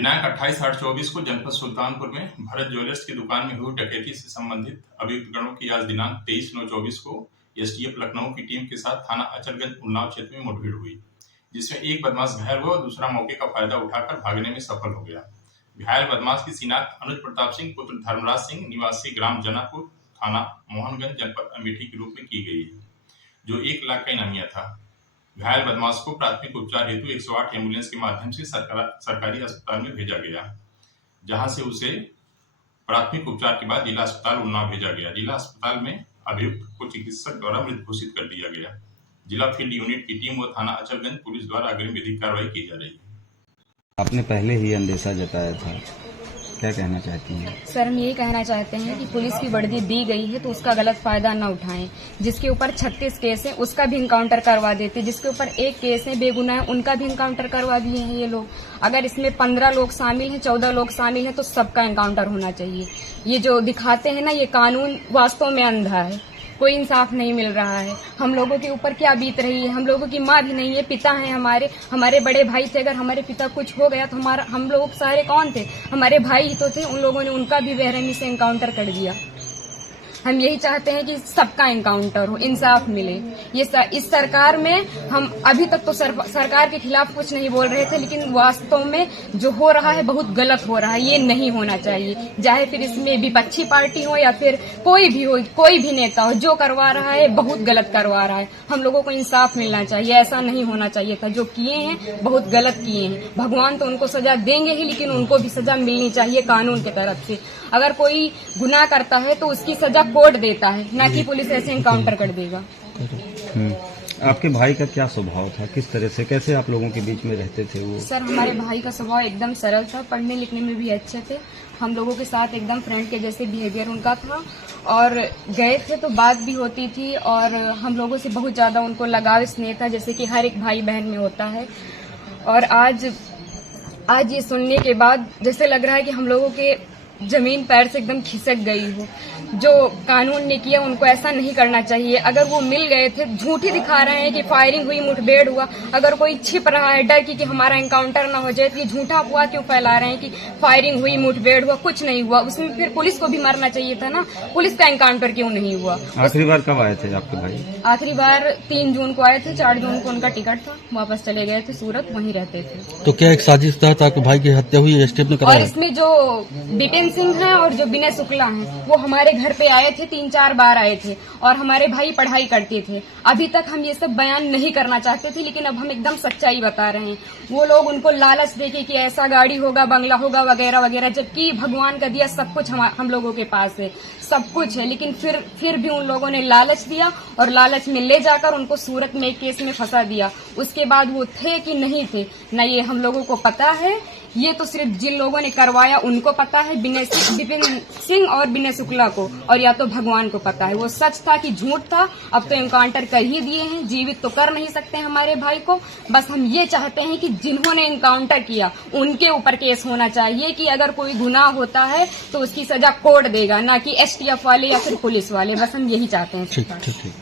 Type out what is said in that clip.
दिनांक 28/8/24 को जनपद सुल्तानपुर में भरत ज्वेलर्स की दुकान में हुई डकैती से संबंधित अभियुक्त गणों की आज दिनांक 23/9/24 को एसटीएफ लखनऊ की टीम के साथ थाना अचलगंज उन्नाव क्षेत्र में मुठभेड़ हुई, जिसमें एक बदमाश घायल हुआ और दूसरा मौके का फायदा उठाकर भागने में सफल हो गया। घायल बदमाश की शिनाख्त अनुज प्रताप सिंह पुत्र धर्मराज सिंह निवासी ग्राम जनापुर थाना मोहनगंज जनपद अमेठी के रूप में की गई है, जो 1 लाख का इनामिया था। घायल बदमाश को प्राथमिक उपचार हेतु 108 एम्बुलेंस के माध्यम से सरकारी अस्पताल में भेजा गया, जहां से उसे प्राथमिक उपचार के बाद जिला अस्पताल उन्नाव भेजा गया। जिला अस्पताल में अभियुक्त को चिकित्सक द्वारा मृत घोषित कर दिया गया। जिला फील्ड यूनिट की टीम व थाना अचलगंज पुलिस द्वारा अग्रिम विधिक कार्रवाई की जा रही है। आपने पहले ही अंदेशा जताया था, क्या कहना चाहती हैं? सर, हम यही कहना चाहते हैं कि पुलिस की वर्दी दी गई है तो उसका गलत फायदा न उठाएं। जिसके ऊपर 36 केस है उसका भी इनकाउंटर करवा देते, जिसके ऊपर 1 केस है बेगुनाह उनका भी इनकाउंटर करवा दिए हैं ये लोग। अगर इसमें 15 लोग शामिल हैं, 14 लोग शामिल हैं तो सबका इनकाउंटर होना चाहिए। ये जो दिखाते हैं ना, ये कानून वास्तव में अंधा है, कोई इंसाफ नहीं मिल रहा है। हम लोगों के ऊपर क्या बीत रही है, हम लोगों की माँ भी नहीं है, पिता हैं हमारे बड़े भाई थे। अगर हमारे पिता कुछ हो गया तो हम लोग सारे कौन थे? हमारे भाई ही तो थे। उन लोगों ने उनका भी बेरहमी से इनकाउंटर कर दिया। हम यही चाहते हैं कि सबका इनकाउंटर हो, इंसाफ मिले। इस सरकार में हम अभी तक तो सरकार के खिलाफ कुछ नहीं बोल रहे थे, लेकिन वास्तव में जो हो रहा है बहुत गलत हो रहा है। ये नहीं होना चाहिए, चाहे फिर इसमें विपक्षी पार्टी हो या फिर कोई भी नेता हो, जो करवा रहा है बहुत गलत करवा रहा है। हम लोगों को इंसाफ मिलना चाहिए, ऐसा नहीं होना चाहिए था। जो किए हैं बहुत गलत किए हैं। भगवान तो उनको सजा देंगे ही, लेकिन उनको भी सजा मिलनी चाहिए कानून की तरफ से। अगर कोई गुनाह करता है तो उसकी सजा कोर्ट देता है, ना कि पुलिस ऐसे इनकाउंटर कर देगा। आपके भाई का क्या स्वभाव था, किस तरह से, कैसे आप लोगों के बीच में रहते थे वो? सर, हमारे भाई का स्वभाव एकदम सरल था, पढ़ने लिखने में भी अच्छे थे। हम लोगों के साथ एकदम फ्रेंड के जैसे बिहेवियर उनका था, और गए थे तो बात भी होती थी, और हम लोगों से बहुत ज्यादा उनको लगाव स्नेह था, जैसे कि हर एक भाई बहन में होता है। और आज ये सुनने के बाद जैसे लग रहा है कि हम लोगों के जमीन पैर से एकदम खिसक गई हो। जो कानून ने किया उनको ऐसा नहीं करना चाहिए। अगर वो मिल गए थे, झूठी दिखा रहे हैं कि फायरिंग हुई, मुठभेड़ हुआ। अगर कोई छिप रहा है डर कि हमारा एनकाउंटर ना हो जाए, तो ये झूठा अफवाह क्यों फैला रहे हैं कि फायरिंग हुई, मुठभेड़ हुआ? कुछ नहीं हुआ। उसमें फिर पुलिस को भी मरना चाहिए था ना, पुलिस का एनकाउंटर क्यों नहीं हुआ? आखिरी बार कब आए थे आपके भाई? आखिरी बार 3 जून को आए थे, 4 जून को उनका टिकट था, वापस चले गए थे सूरत, वहीं रहते थे। तो क्या एक साजिश था कि भाई की हत्या हुई, एसटीएफ ने कराया? और इसमें जो विपिन सिंह है और जो विनय शुक्ला हैं, वो हमारे घर पे आए थे, 3-4 बार आए थे, और हमारे भाई पढ़ाई करते थे। अभी तक हम ये सब बयान नहीं करना चाहते थे, लेकिन अब हम एकदम सच्चाई बता रहे हैं। वो लोग उनको लालच देके कि ऐसा गाड़ी होगा, बंगला होगा, वगैरह वगैरह, जबकि भगवान का दिया सब कुछ हम लोगों के पास है, सब कुछ है। लेकिन फिर भी उन लोगों ने लालच दिया, और लालच में ले जाकर उनको सूरत में एक केस में फंसा दिया। उसके बाद वो थे कि नहीं थे न, ये हम लोगों को पता है। ये तो सिर्फ जिन लोगों ने करवाया उनको पता है, विपिन सिंह और विनय शुक्ला को, और या तो भगवान को पता है वो सच था कि झूठ था। अब तो इनकाउंटर कर ही दिए हैं, जीवित तो कर नहीं सकते हमारे भाई को। बस हम ये चाहते हैं कि जिन्होंने इनकाउंटर किया उनके ऊपर केस होना चाहिए, कि अगर कोई गुनाह होता है तो उसकी सजा कोर्ट देगा, ना कि एसटीएफ वाले या फिर पुलिस वाले। बस हम यही चाहते हैं। ठीक।